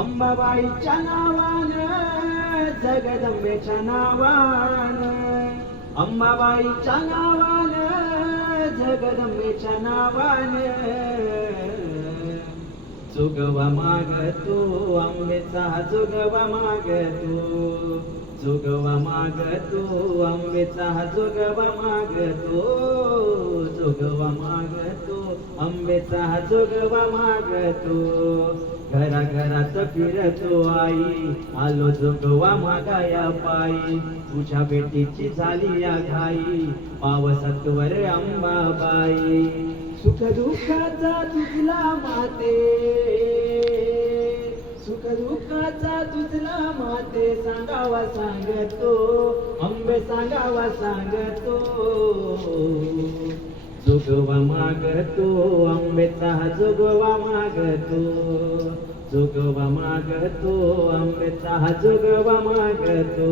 अंबाबाईच्या नावानं जगदंबेच्या नावानं अंबाबाईच्या नावानं जगदंबेच्या नावानं जोगवा मागतो आंबेचा जोगवा मागतो जोगवा मागतो आंबेचा जोगवा मागतो जोगवा मागतो आंबेचा जोगवा मागतो घराघरात फिरतो आई आलो जोगवा मागाया पायी तुझ्या भेटीची झाली या घाई पावसातवर अंबाबाई सुख दुःखाचा तुझला माते सुख दुःखाचा तुझला माते सांगावा सांगतो अंबे सांगावा सांगतो जोगवा मागतो आंबेचा जोगवा मागतो जोगवा मागतो आंबेचा जोगवा मागतो